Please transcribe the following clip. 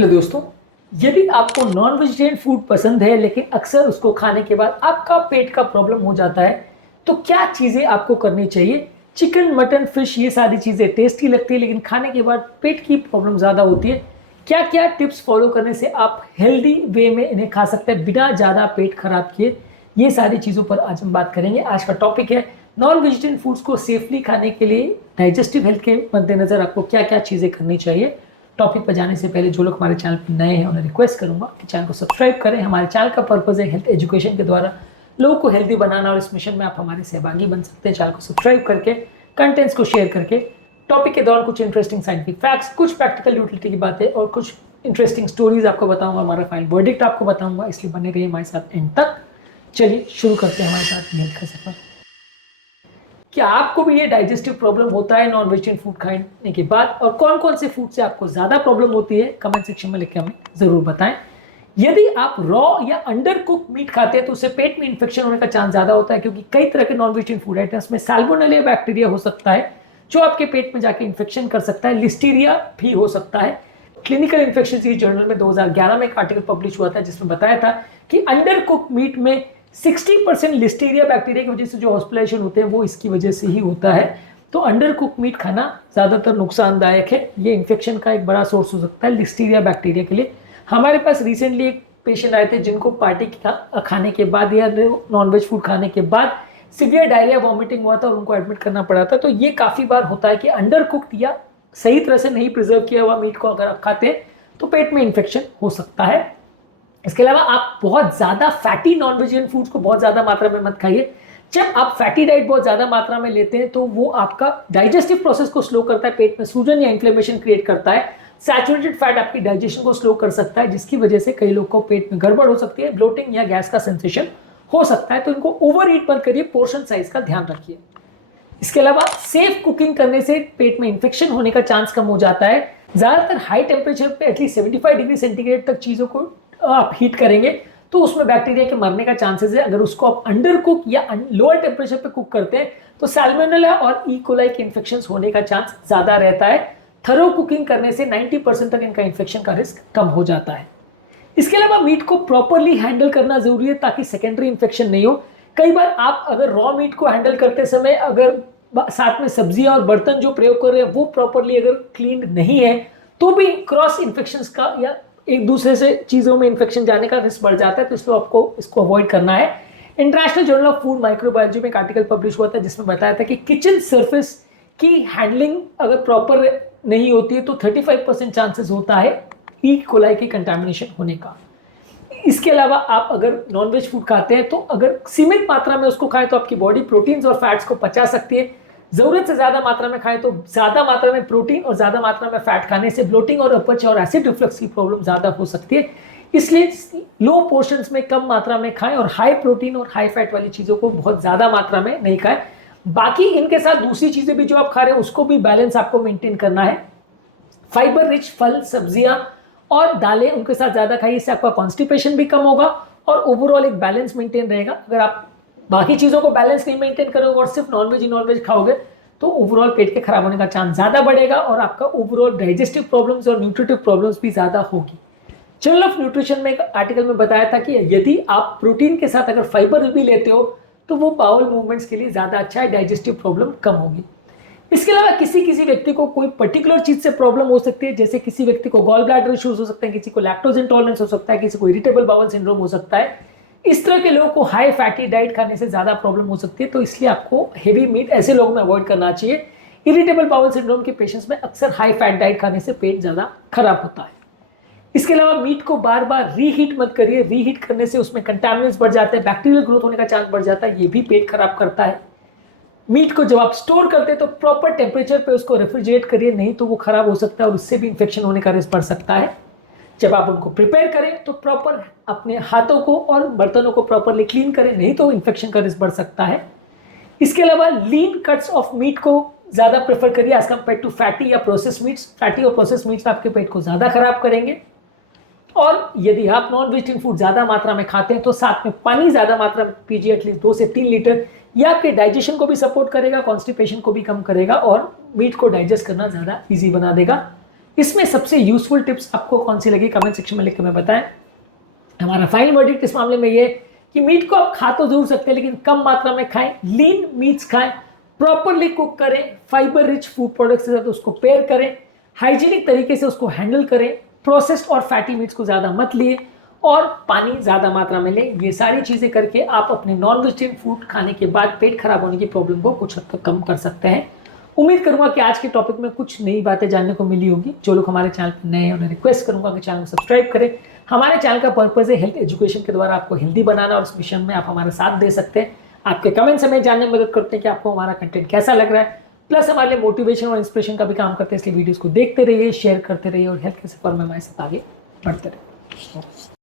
Hello दोस्तों, यदि आपको नॉन वेजिटेरियन फूड पसंद है लेकिन अक्सर उसको खाने के बाद आपका पेट का प्रॉब्लम हो जाता है, तो क्या चीज़ें आपको करनी चाहिए। चिकन, मटन, फिश ये सारी चीज़ें टेस्टी लगती है लेकिन खाने के बाद पेट की प्रॉब्लम ज़्यादा होती है। क्या क्या टिप्स फॉलो करने से आप हेल्दी वे में इन्हें खा सकते हैं बिना ज़्यादा पेट खराब किए, ये सारी चीज़ों पर आज हम बात करेंगे। आज का टॉपिक है नॉन वेजिटेरियन फूड्स को सेफली खाने के लिए डाइजेस्टिव हेल्थ के मद्देनज़र आपको क्या क्या चीज़ें करनी चाहिए। टॉपिक पर जाने से पहले जो लोग हमारे चैनल पर नए हैं उन्हें रिक्वेस्ट करूंगा कि चैनल को सब्सक्राइब करें। हमारे चैनल का पर्पज़ है हेल्थ एजुकेशन के द्वारा लोगों को हेल्दी बनाना, और इस मिशन में आप हमारे सहभागी बन सकते हैं। चैनल को सब्सक्राइब करके, कंटेंट्स को शेयर करके, टॉपिक के दौरान कुछ इंटरेस्टिंग साइंटिफिक फैक्ट्स, कुछ प्रैक्टिकल यूटिलिटी की बातें और कुछ इंटरेस्टिंग स्टोरीज आपको बताऊंगा। हमारा फाइनल वर्डिक्ट आपको बताऊंगा, इसलिए बने रहिए हमारे साथ एंड तक। चलिए शुरू करते हैं हमारे साथ हेल्थ का सफर। क्या आपको भी ये डाइजेस्टिव प्रॉब्लम होता है नॉन वेजिटेरियन फूड खाने के बाद, और कौन कौन से फूड से आपको ज्यादा प्रॉब्लम होती है, कमेंट सेक्शन में लिख के हमें जरूर बताएं। यदि आप रॉ या अंडर कुक मीट खाते हैं तो उससे पेट में इंफेक्शन होने का चांस ज्यादा होता है, क्योंकि कई तरह के नॉन वेजिटेरियन फूड आइटम्स में सैल्मोनेला बैक्टीरिया हो सकता है जो आपके पेट में जाके इन्फेक्शन कर सकता है। लिस्टीरिया भी हो सकता है। क्लिनिकल इन्फेक्शन जर्नल में 2011 में एक आर्टिकल पब्लिश हुआ था जिसमें बताया था कि अंडर कुक मीट में 60% लिस्टीरिया बैक्टीरिया की वजह से जो हॉस्पिटलाइजेशन होते हैं वो इसकी वजह से ही होता है। तो अंडर कुक मीट खाना ज़्यादातर नुकसानदायक है। ये इन्फेक्शन का एक बड़ा सोर्स हो सकता है लिस्टीरिया बैक्टीरिया के लिए। हमारे पास रिसेंटली एक पेशेंट आए थे जिनको पार्टी खाने के बाद या नॉनवेज फूड खाने के बाद सीवियर डायरिया, वॉमिटिंग हुआ था और उनको एडमिट करना पड़ा था। तो ये काफ़ी बार होता है कि अंडर कुक्ड या सही तरह से नहीं प्रिजर्व किया हुआ मीट को अगर आप खाते हैं तो पेट में इन्फेक्शन हो सकता है। इसके अलावा आप बहुत ज़्यादा फैटी नॉन वेजिटेरियन फूड्स को बहुत ज़्यादा मात्रा में मत खाइए। जब आप फैटी डाइट बहुत ज़्यादा मात्रा में लेते हैं तो वो आपका डाइजेस्टिव प्रोसेस को स्लो करता है, पेट में सूजन या इन्फ्लेमेशन क्रिएट करता है। सैचुरेटेड फैट आपकी डाइजेशन को स्लो कर सकता है, जिसकी वजह से कई लोग को पेट में गड़बड़ हो सकती है, ब्लोटिंग या गैस का सेंसेशन हो सकता है। तो इनको ओवर ईट मत करिए, पोर्शन साइज का ध्यान रखिए। इसके अलावा सेफ कुकिंग करने से पेट में इन्फेक्शन होने का चांस कम हो जाता है। ज़्यादातर हाई टेम्परेचर पे एटलीस्ट 75 डिग्री सेंटीग्रेड तक चीज़ों को आप हीट करेंगे तो उसमें बैक्टीरिया के मरने का चांसेस है। अगर उसको आप अंडर कुक या लोअर टेम्परेचर पे कुक करते हैं तो सैल्मोनेला और ई कोलाई के इन्फेक्शन होने का चांस ज़्यादा रहता है। थरो कुकिंग करने से 90% तक इनका इन्फेक्शन का रिस्क कम हो जाता है। इसके अलावा मीट को प्रॉपरली हैंडल करना जरूरी है ताकि सेकेंडरी इन्फेक्शन नहीं हो। कई बार आप अगर रॉ मीट को हैंडल करते समय अगर साथ में सब्जियां और बर्तन जो प्रयोग कर रहे हैं वो प्रॉपरली अगर क्लीन नहीं है तो भी क्रॉस इन्फेक्शन का या एक दूसरे से चीज़ों में इन्फेक्शन जाने का रिस्क बढ़ जाता है। तो इसलिए आपको इसको अवॉइड करना है। International journal of food microbiology में एक आर्टिकल पब्लिश हुआ था जिसमें बताया था कि किचन सर्फेस की हैंडलिंग अगर प्रॉपर नहीं होती है तो 35% चांसेस होता है ई कोलाई की कंटामिनेशन होने का। इसके अलावा आप अगर नॉनवेज फूड खाते हैं तो अगर सीमित मात्रा में उसको खाएं तो आपकी बॉडी प्रोटीन्स और फैट्स को पचा सकती है। जरूरत से ज्यादा मात्रा में खाएं तो ज्यादा मात्रा में प्रोटीन और ज्यादा मात्रा में फैट खाने से ब्लोटिंग और अपच और एसिड रिफ्लक्स की प्रॉब्लम ज्यादा हो सकती है। इसलिए लो पोर्शंस में कम मात्रा में खाएं और हाई प्रोटीन और हाई फैट वाली चीजों को बहुत ज्यादा मात्रा में नहीं खाएं। बाकी इनके साथ दूसरी चीजें भी जो आप खा रहे हैं उसको भी बैलेंस आपको मेंटेन करना है। फाइबर रिच फल, सब्जियां और दालें उनके साथ ज्यादा खाइए, इससे आपका कॉन्स्टिपेशन भी कम होगा और ओवरऑल एक बैलेंस मेंटेन रहेगा। अगर आप बाकी चीज़ों को बैलेंस नहीं मेंटेन करोगे और सिर्फ नॉनवेज खाओगे तो ओवरऑल पेट के खराब होने का चांस ज़्यादा बढ़ेगा और आपका ओवरऑल डाइजेस्टिव प्रॉब्लम्स और न्यूट्रिटिव प्रॉब्लम्स भी ज़्यादा होगी। जर्नल ऑफ न्यूट्रिशन में एक आर्टिकल में बताया था कि यदि आप प्रोटीन के साथ अगर फाइबर भी लेते हो तो वो बाउल मूवमेंट्स के लिए ज़्यादा अच्छा है, डाइजेस्टिव प्रॉब्लम कम होगी। इसके अलावा किसी किसी व्यक्ति को कोई पर्टिकुलर चीज़ से प्रॉब्लम हो सकती है, जैसे किसी व्यक्ति को गॉल ब्लैडर इश्यूज हो सकते हैं, किसी को लैक्टोज इंटॉलरेंस हो सकता है, किसी को इरिटेबल बाउल सिंड्रोम हो सकता है। इस तरह के लोगों को हाई फैटी डाइट खाने से ज़्यादा प्रॉब्लम हो सकती है, तो इसलिए आपको हेवी मीट ऐसे लोगों में अवॉइड करना चाहिए। इरिटेबल बाउल सिंड्रोम के पेशेंट्स में अक्सर हाई फैट डाइट खाने से पेट ज़्यादा खराब होता है। इसके अलावा मीट को बार बार रीहीट मत करिए। रीहीट करने से उसमें कंटामिनेंट्स बढ़ जाते हैं, बैक्टीरियल ग्रोथ होने का चांस बढ़ जाता है, ये भी पेट खराब करता है। मीट को जब आप स्टोर करते हैं तो प्रॉपर टेम्परेचर पे उसको रेफ्रिजरेट करिए, नहीं तो वो खराब हो सकता है और उससे भी इन्फेक्शन होने का रिस्क बढ़ सकता है। जब आप उनको प्रिपेयर करें तो प्रॉपर अपने हाथों को और बर्तनों को प्रॉपरली क्लीन करें, नहीं तो इन्फेक्शन का रिस्क बढ़ सकता है। इसके अलावा लीन कट्स ऑफ मीट को ज़्यादा प्रेफर करिए एज कम्पेयर टू फैटी या प्रोसेस मीट्स। फैटी और प्रोसेस मीट्स आपके पेट को ज़्यादा खराब करेंगे। और यदि आप नॉन वेजिटेरियन फूड ज़्यादा मात्रा में खाते हैं तो साथ में पानी ज़्यादा मात्रा में पीजिए, एटलीस्ट 2 से 3 लीटर। यह आपके डाइजेशन को भी सपोर्ट करेगा, कॉन्स्टिपेशन को भी कम करेगा और मीट को डाइजेस्ट करना ज़्यादा ईजी बना देगा। इसमें सबसे यूजफुल टिप्स आपको कौन सी लगी कमेंट सेक्शन में लिख के हमें बताएं। हमारा फाइनल वर्डिक्ट इस मामले में ये कि मीट को आप खा तो जरूर सकते हैं लेकिन कम मात्रा में खाएं, लीन मीट्स खाएं, प्रॉपरली कुक करें, फाइबर रिच फूड प्रोडक्ट्स के साथ उसको पेयर करें, हाइजीनिक तरीके से उसको हैंडल करें, प्रोसेस्ड और फैटी मीट्स को ज़्यादा मत लिए और पानी ज़्यादा मात्रा में लें। ये सारी चीज़ें करके आप अपने नॉन वेजिटेरियन फूड खाने के बाद पेट खराब होने की प्रॉब्लम को कुछ हद तक कम कर सकते हैं। उम्मीद करूंगा कि आज के टॉपिक में कुछ नई बातें जानने को मिली होगी। जो लोग हमारे चैनल पर नए हैं उन्हें रिक्वेस्ट करूंगा कि चैनल को सब्सक्राइब करें। हमारे चैनल का पर्पज़ है हेल्थ एजुकेशन के द्वारा आपको हेल्दी बनाना और इस मिशन में आप हमारा साथ दे सकते हैं। आपके कमेंट्स हमें जानने में मदद करते हैं कि आपको हमारा कंटेंट कैसा लग रहा है, प्लस हमारे लिए मोटिवेशन और इंस्पिरेशन का भी काम करते हैं। इसलिए वीडियोस को देखते रहिए, शेयर करते रहिए और हेल्थ के सफर में हमारे साथ आगे बढ़ते रहिए।